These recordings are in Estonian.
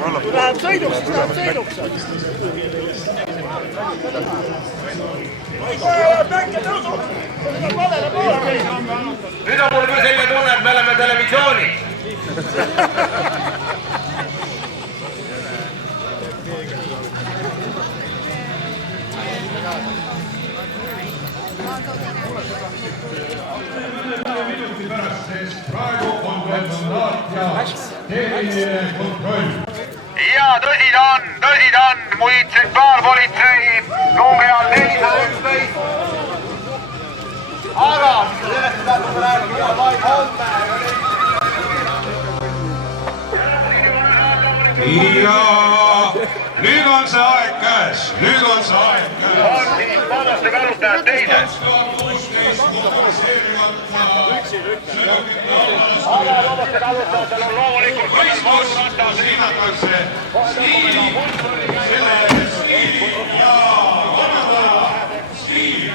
Kui läheb sõiduks, siis läheb sõiduks. Nüüd on mul küll selline tunne, et me oleme televisioonis. Praegu on veel mandaat ja tehniline kontroll. Ja tõsi ta on, munitsipaalpolitsei numbri all 411. Aga sellest tahtnud rääkida vaid homme. Ja nüüd on see aeg käes, On siis vabaste kalutajad teises. Aga vabaste kalutajatel on loomulikult võistlusratas hinnatakse stiili, selle stiili ja stiili.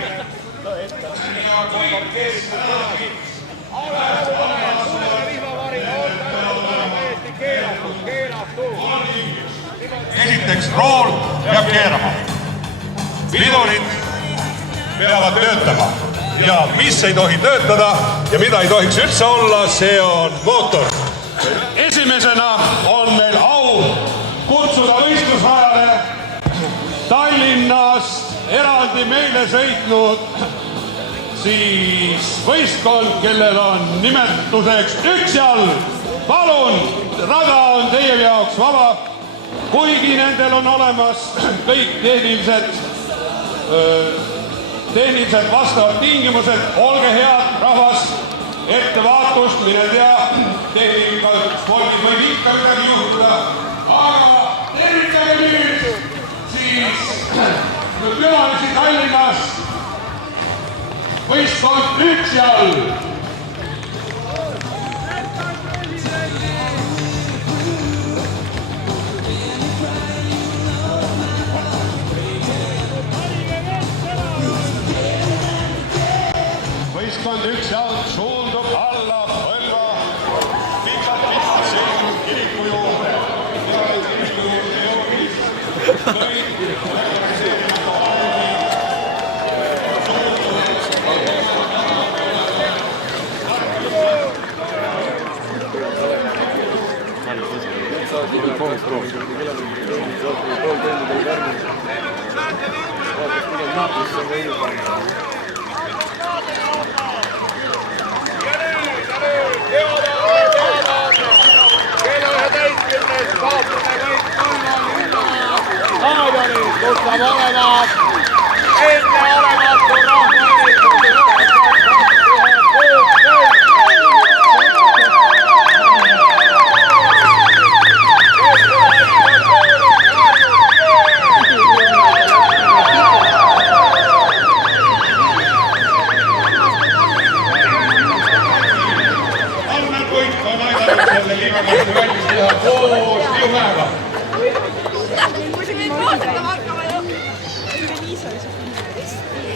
Ja kõik, kes tänagi esiteks rool peab keerama. Pidurid peavad töötama ja mis ei tohi töötada ja mida ei tohiks üldse olla, see on mootor. Esimesena on meil au kutsuda võistlusrajale Tallinnast eraldi meile sõitnud siis võistkond, kellel on nimetuseks üksjalg. Palun, rada on teie jaoks vaba, kuigi nendel on olemas kõik tehniliselt vastavad tingimused. Olge head, rahvas, ettevaatust, mine tea, spordis võib ikka midagi juhtuda, aga tervitage nüüd siis külalisi Tallinnast, võistkond üksjalg. Võistkond üksjalg suundub alla Põlva pikalt kiriku juurde. Kus saab olema enneolematu rahvaüritus. Annan Puit on aidanud selle liivamassi valmis teha koos Tiumäega.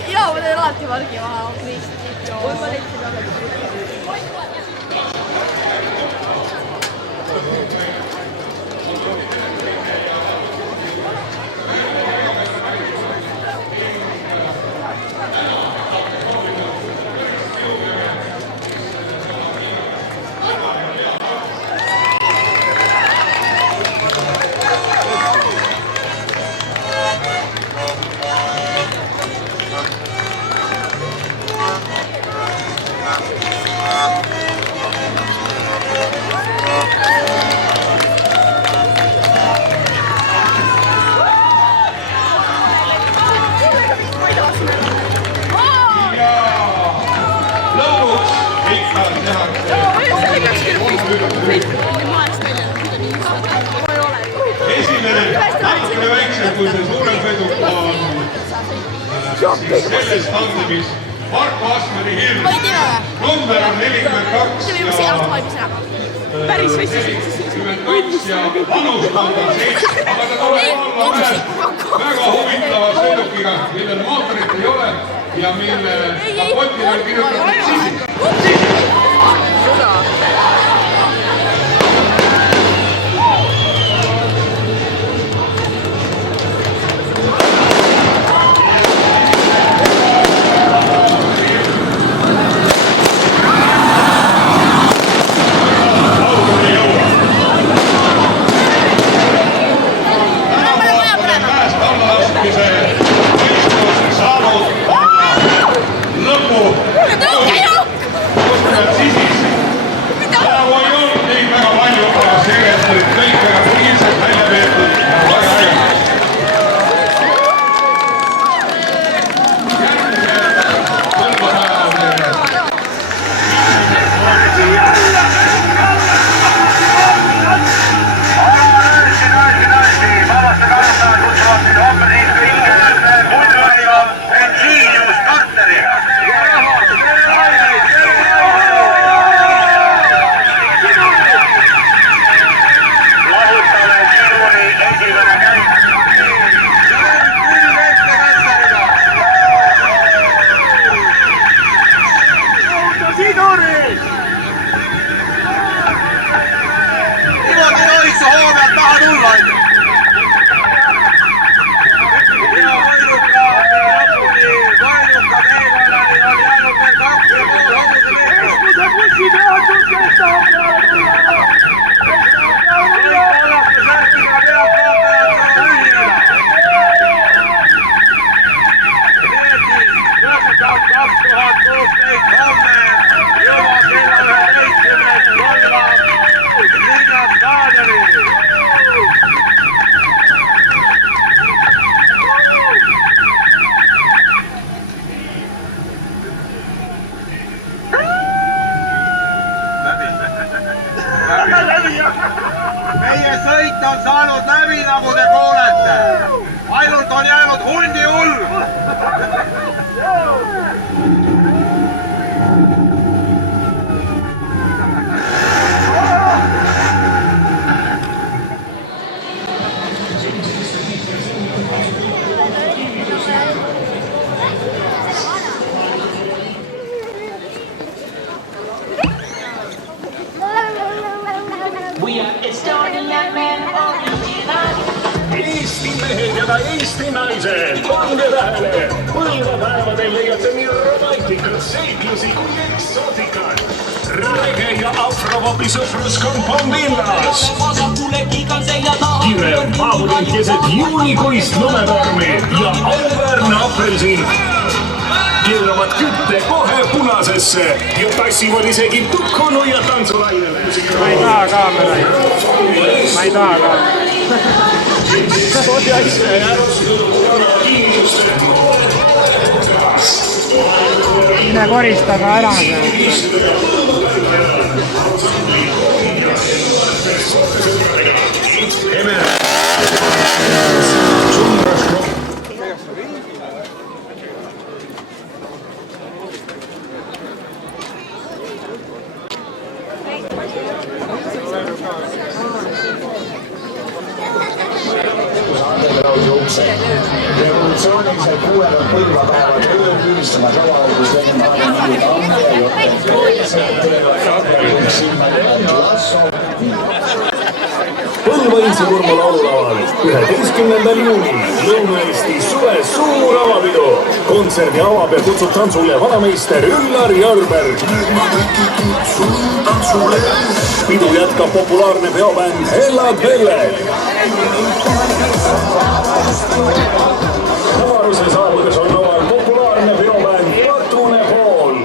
Jaa, ma teen alati vargi maha kriist. Esimene, natukene väiksem kui see suurem sõiduk on selles tandemis Marko Asmani Hirm. Number on 42 ja panustab 7, aga ta tuleb olla väga huvitava sõidukiga, millel mootorit ei ole ja mille kapotil on kirjutatud sisi. sõit on saanud läbi, nagu te kuulete. Ainult on jäänud hundi hull. Eesti mehed ja ka Eesti naised, pange tähele, põlvapäevadel leiate nii romantikat, seiklusi kui eksootikat. Rege ja afropopi sõpruskond Pombillas. kirev paavulink keset juunikuist lumepärmi ja auväärne apelsin keeravad kütte kohe punasesse ja tassivad isegi Tukunu ja tantsulainele. Ma ei taha kaameraid. Ma ei taha kaameraid. Mine koristage ära revolutsioonilise kuuendat põlvapäevad ööl ülistamas avaldus Põlva Intsikurma laululaval 11. juunil Lõuna-Eesti suves suur avapidu. Kontserdi avab ja kutsub tantsule vanameister Üllar Jörberg. Pidu jätkab populaarne peobänd Hellad Velled. Navaruse saabudes on laval populaarne peobänd Patune Pool.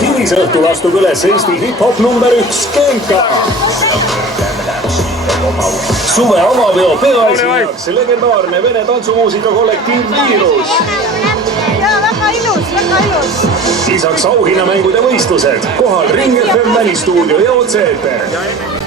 Hilisõhtul astub üles Eesti hip-hop number 1 Genka. Suve avapeo peaesinejaks legendaarne vene tantsumuusika kollektiiv Viirus. Jaa, väga ilus, väga ilus. Lisaks auhinnamängude võistlused, kohal Ring FM välistuudio ja otse-eeter.